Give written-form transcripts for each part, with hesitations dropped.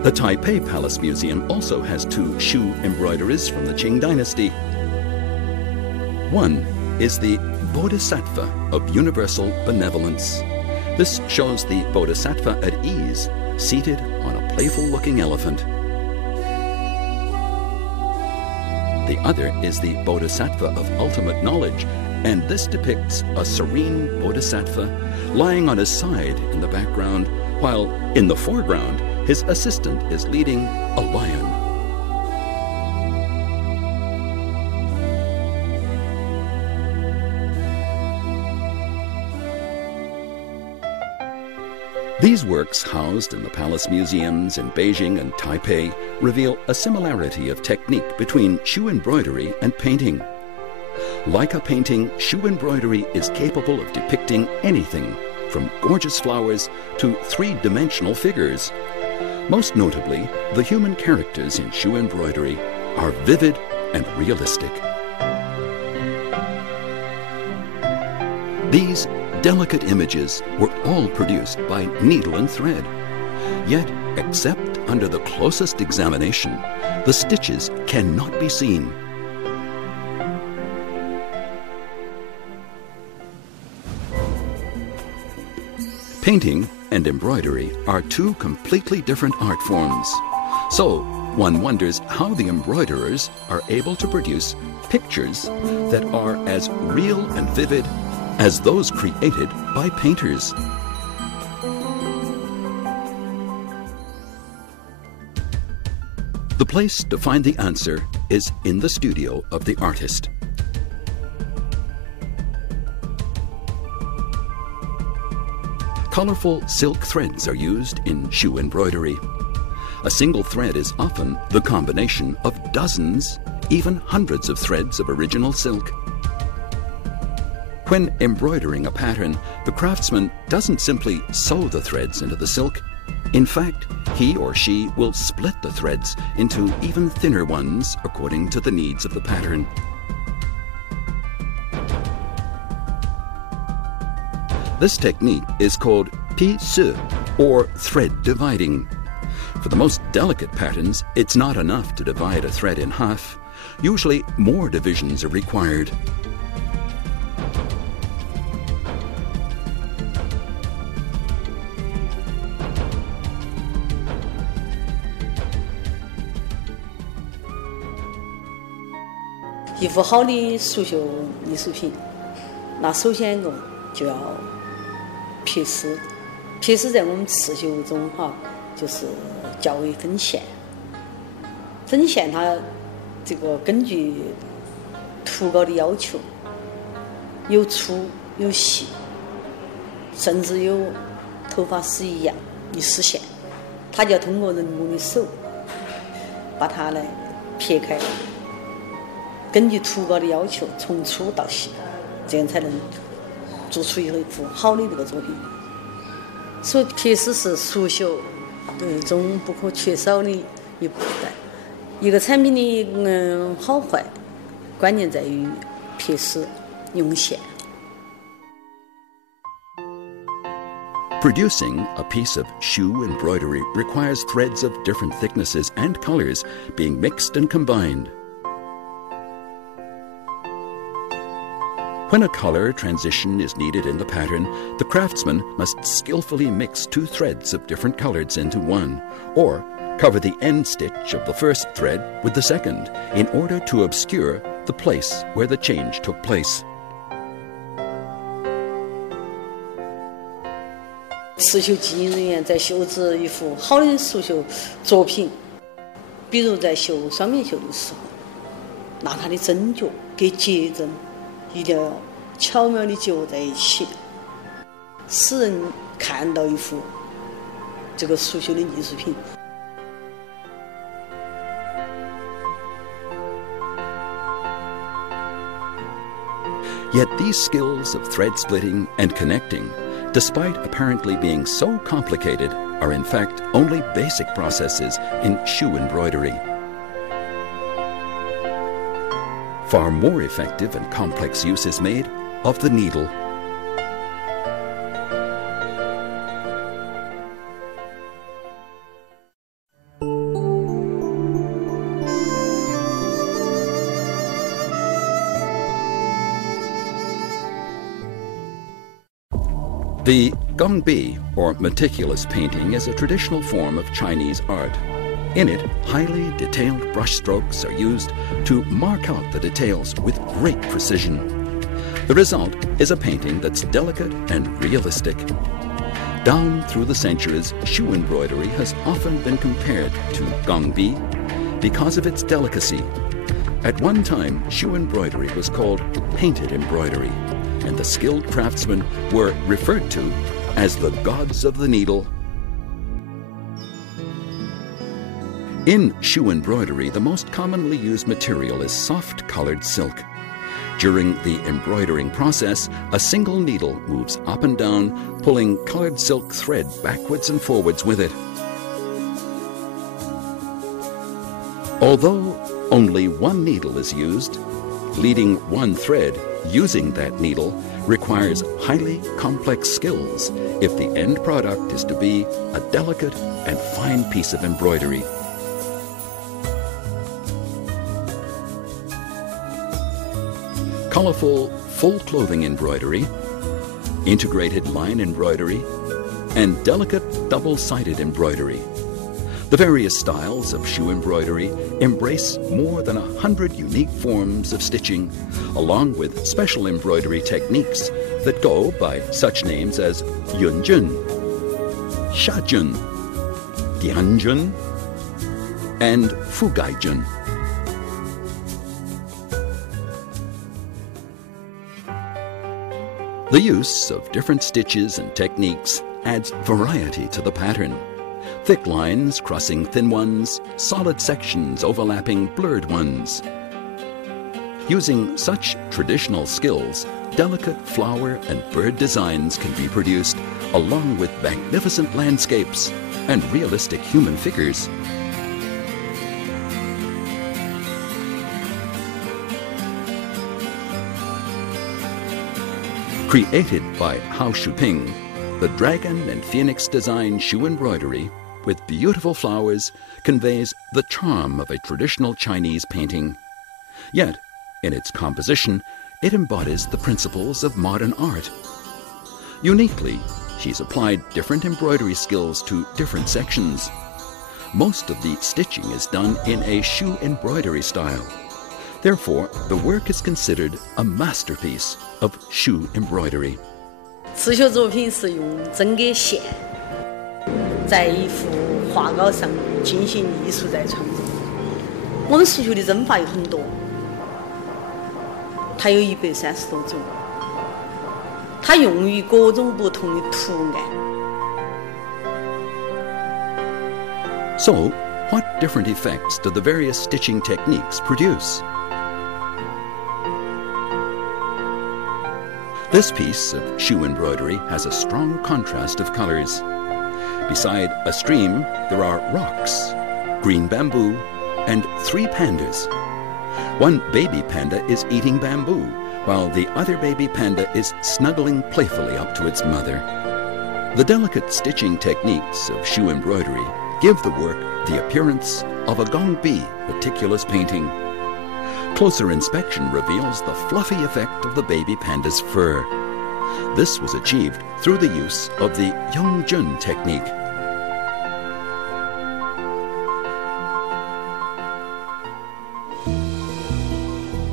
The Taipei Palace Museum also has two Shu embroideries from the Qing dynasty. One is the Bodhisattva of Universal Benevolence. This shows the Bodhisattva at ease, seated on a playful-looking elephant. The other is the Bodhisattva of Ultimate Knowledge, and this depicts a serene Bodhisattva lying on his side in the background, while in the foreground, his assistant is leading a lion. These works, housed in the palace museums in Beijing and Taipei, reveal a similarity of technique between Shu embroidery and painting. Like a painting, Shu embroidery is capable of depicting anything, from gorgeous flowers to three-dimensional figures. Most notably, the human characters in Shu embroidery are vivid and realistic. These delicate images were all produced by needle and thread. Yet, except under the closest examination, the stitches cannot be seen. Painting and embroidery are two completely different art forms. So, one wonders how the embroiderers are able to produce pictures that are as real and vivid as those created by painters. The place to find the answer is in the studio of the artist. Colorful silk threads are used in Shu embroidery. A single thread is often the combination of dozens, even hundreds of threads of original silk. When embroidering a pattern, the craftsman doesn't simply sew the threads into the silk. In fact, he or she will split the threads into even thinner ones according to the needs of the pattern. This technique is called pisse, or thread dividing. For the most delicate patterns, it's not enough to divide a thread in half. Usually, more divisions are required.一幅好的蜀绣艺术品，那首先一个就要撇丝。撇丝在我们刺绣中就是较为分线。分线它这个根据图稿的要求，有粗有细，甚至有头发丝一样一丝线，它就要通过人工的手把它来撇开。根据图稿的要求，从粗到细，这样才能做出一幅好的这个作品。所以撇丝是蜀绣中不可缺少的一部分。一个产品的好坏，关键在于撇丝用线。Producing a piece of Shu embroidery requires threads of different thicknesses and colors being mixed and combined. When a color transition is needed in the pattern, the craftsman must skillfully mix two threads of different colors into one, or cover the end stitch of the first thread with the second, in order to obscure the place where the change took place. 刺绣技艺人员在绣制一幅好的蜀绣作品，比如在绣双面绣的时候，那它的针脚跟结针一定要巧妙地结合在一起，使人看到一幅这个蜀绣的艺术品。Yet these skills of thread splitting and connecting, despite apparently being so complicated, are in fact only basic processes in Shu embroidery. Far more effective and complex use is made of the needle. The gongbi, or meticulous painting, is a traditional form of Chinese art. In it, highly detailed brushstrokes are used to mark out the details with great precision. The result is a painting that's delicate and realistic. Down through the centuries, Shu embroidery has often been compared to gongbi because of its delicacy. At one time, Shu embroidery was called painted embroidery, and the skilled craftsmen were referred to as the gods of the needle. In Shu embroidery, the most commonly used material is soft-colored silk. During the embroidering process, a single needle moves up and down, pulling colored silk thread backwards and forwards with it. Although only one needle is used, leading one thread using that needle requires highly complex skills if the end product is to be a delicate and fine piece of embroidery. Colorful full clothing embroidery, integrated line embroidery, and delicate double-sided embroidery. The various styles of Shu embroidery embrace more than 100 unique forms of stitching, along with special embroidery techniques that go by such names as Yunjun, Shajun, Dianjun, and Fugaijun. The use of different stitches and techniques adds variety to the pattern. Thick lines crossing thin ones, solid sections overlapping blurred ones. Using such traditional skills, delicate flower and bird designs can be produced, along with magnificent landscapes and realistic human figures. Created by Hao Shuping, the dragon and phoenix design Shu embroidery with beautiful flowers conveys the charm of a traditional Chinese painting. Yet, in its composition, it embodies the principles of modern art. Uniquely, she's applied different embroidery skills to different sections. Most of the stitching is done in a Shu embroidery style. Therefore, the work is considered a masterpiece of Shu embroidery. 刺绣作品是用针跟线在一幅画稿上进行艺术在创作。我们刺绣的针法有很多，它有130多种，它用于各种不同的图案。So, what different effects do the various stitching techniques produce? This piece of Shu embroidery has a strong contrast of colors. Beside a stream, there are rocks, green bamboo, and 3 pandas. One baby panda is eating bamboo, while the other baby panda is snuggling playfully up to its mother. The delicate stitching techniques of Shu embroidery give the work the appearance of a gongbi meticulous painting. Closer inspection reveals the fluffy effect of the baby panda's fur. This was achieved through the use of the Yongjun technique.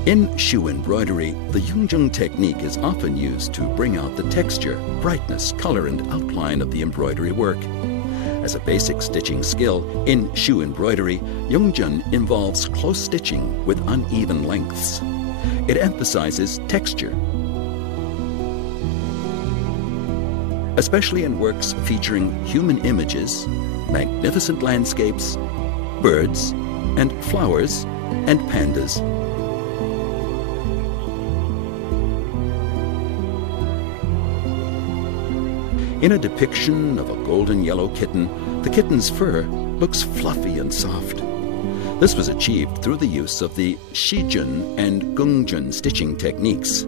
In Shu embroidery, the Yongjun technique is often used to bring out the texture, brightness, color, and outline of the embroidery work. As a basic stitching skill, in Shu embroidery, Yongjun involves close stitching with uneven lengths. It emphasizes texture, especially in works featuring human images, magnificent landscapes, birds, and flowers, and pandas. In a depiction of a golden yellow kitten, the kitten's fur looks fluffy and soft. This was achieved through the use of the Shijun and Gungjun stitching techniques.